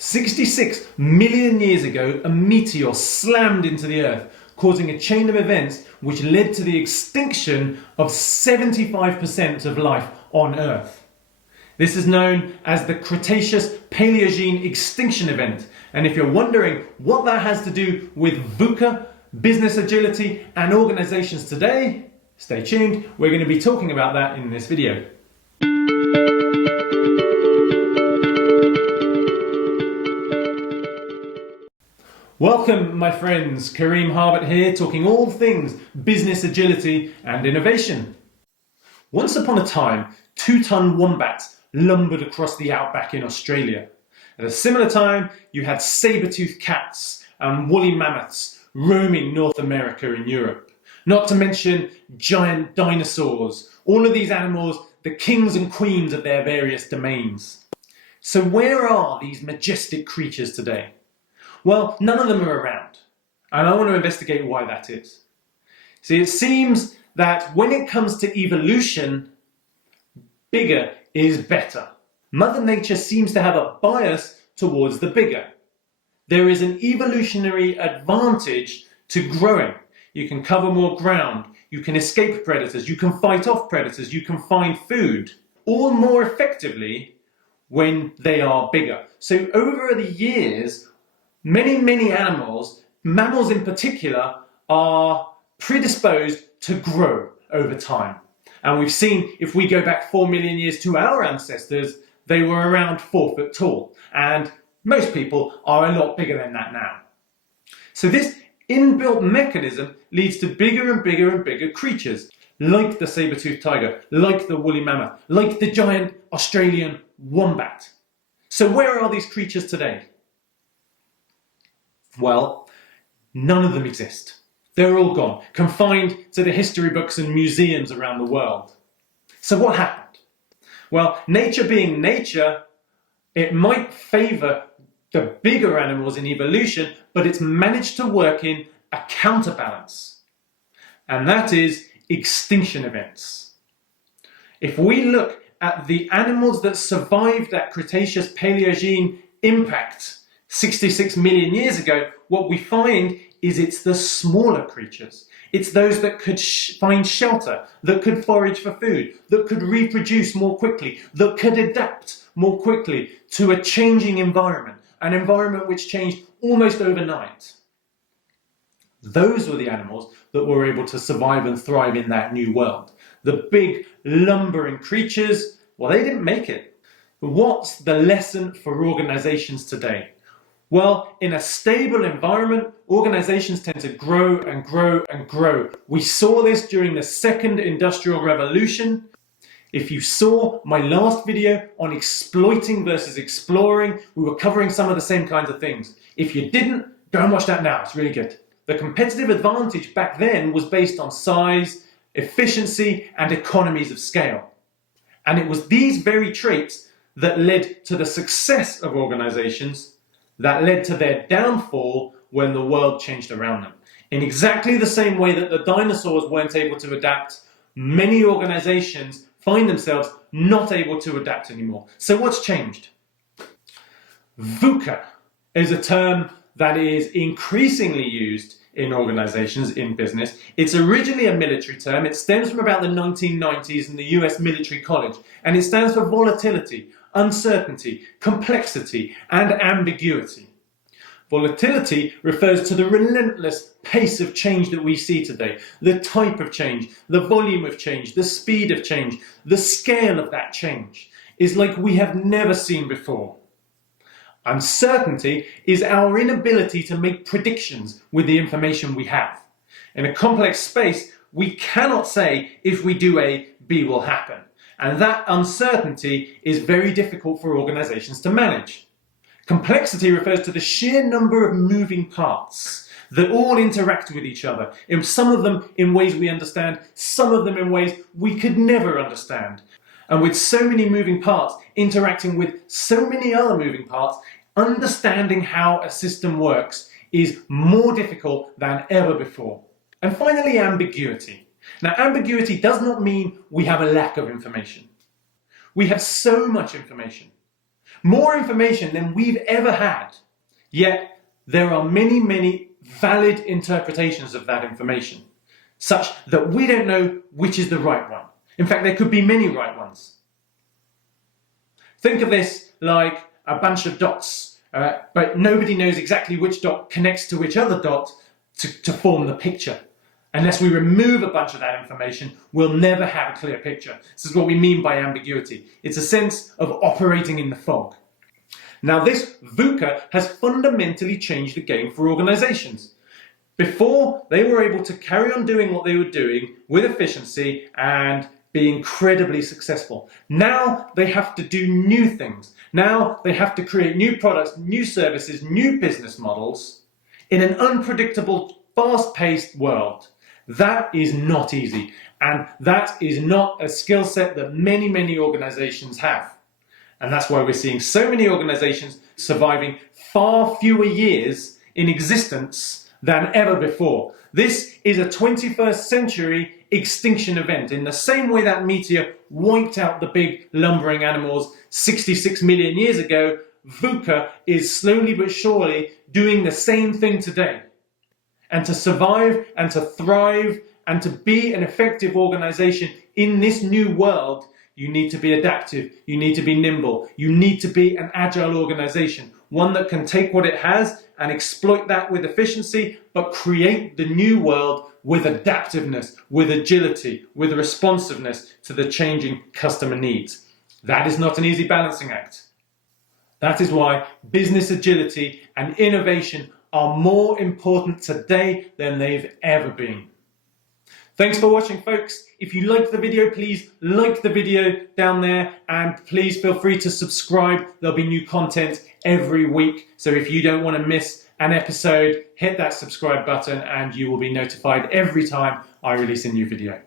66 million years ago, a meteor slammed into the Earth, causing a chain of events which led to the extinction of 75% of life on Earth. This is known as the Cretaceous-Paleogene Extinction Event, and if you're wondering what that has to do with VUCA, business agility, and organizations today, stay tuned, we're going to be talking about that in this video. Welcome, my friends. Karim Harbott here, talking all things business agility and innovation. Once upon a time, 2-ton wombats lumbered across the outback in Australia. At a similar time, you had sabre-toothed cats and woolly mammoths roaming North America and Europe. Not to mention giant dinosaurs, all of these animals the kings and queens of their various domains. So where are these majestic creatures today? Well, none of them are around, and I want to investigate why that is. See, it seems that when it comes to evolution, bigger is better. Mother Nature seems to have a bias towards the bigger. There is an evolutionary advantage to growing. You can cover more ground, you can escape predators, you can fight off predators, you can find food, all more effectively when they are bigger. So over the years, many animals, mammals in particular, are predisposed to grow over time. And we've seen, if we go back 4 million years to our ancestors, they were around 4 foot tall. And most people are a lot bigger than that now. So this inbuilt mechanism leads to bigger and bigger creatures, like the saber-toothed tiger, like the woolly mammoth, like the giant Australian wombat. So where are these creatures today? Well, none of them exist. They're all gone, confined to the history books and museums around the world. So what happened? Well, nature being nature, it might favour the bigger animals in evolution, but it's managed to work in a counterbalance. And that is extinction events. If we look at the animals that survived that Cretaceous-Paleogene impact 66 million years ago, what we find is it's the smaller creatures. It's those that could find shelter, that could forage for food, that could reproduce more quickly, that could adapt more quickly to a changing environment, an environment which changed almost overnight. Those were the animals that were able to survive and thrive in that new world. The big lumbering creatures, well, they didn't make it. What's the lesson for organizations today? Well, in a stable environment, organizations tend to grow and grow and grow. We saw this during the second industrial revolution. If you saw my last video on exploiting versus exploring, we were covering some of the same kinds of things. If you didn't, go and watch that now, it's really good. The competitive advantage back then was based on size, efficiency, and economies of scale. And it was these very traits that led to the success of organizations, that led to their downfall when the world changed around them. In exactly the same way that the dinosaurs weren't able to adapt, many organizations find themselves not able to adapt anymore. So what's changed? VUCA is a term that is increasingly used in organizations, in business. It's originally a military term. It stems from about the 1990s in the US Military College, and it stands for volatility, uncertainty, complexity, and ambiguity. Volatility refers to the relentless pace of change that we see today, the type of change, the volume of change, the speed of change, the scale of that change is like we have never seen before. Uncertainty is our inability to make predictions with the information we have. In a complex space, we cannot say if we do A, B will happen. And that uncertainty is very difficult for organizations to manage. Complexity refers to the sheer number of moving parts that all interact with each other, and some of them in ways we understand, some of them in ways we could never understand. And with so many moving parts interacting with so many other moving parts, understanding how a system works is more difficult than ever before. And finally, ambiguity. Now, ambiguity does not mean we have a lack of information. We have so much information. More information than we've ever had. Yet there are many, many valid interpretations of that information, such that we don't know which is the right one. In fact, there could be many right ones. Think of this like a bunch of dots, but nobody knows exactly which dot connects to which other dot to form the picture. Unless we remove a bunch of that information, we'll never have a clear picture. This is what we mean by ambiguity. It's a sense of operating in the fog. Now, this VUCA has fundamentally changed the game for organizations. Before, they were able to carry on doing what they were doing with efficiency and be incredibly successful. Now they have to do new things. Now they have to create new products, new services, new business models in an unpredictable, fast-paced world. That is not easy, and that is not a skill set that many, many organizations have. And that's why we're seeing so many organizations surviving far fewer years in existence than ever before. This is a 21st century extinction event. In the same way that meteor wiped out the big lumbering animals 66 million years ago, VUCA is slowly but surely doing the same thing today. And to survive and to thrive and to be an effective organization in this new world, you need to be adaptive, you need to be nimble, you need to be an agile organization, one that can take what it has and exploit that with efficiency, but create the new world with adaptiveness, with agility, with responsiveness to the changing customer needs. That is not an easy balancing act. That is why business agility and innovation are more important today than they've ever been. Thanks for watching, folks. If you liked the video, please like the video down there, and please feel free to subscribe. There'll be new content every week. So if you don't want to miss an episode, hit that subscribe button and you will be notified every time I release a new video.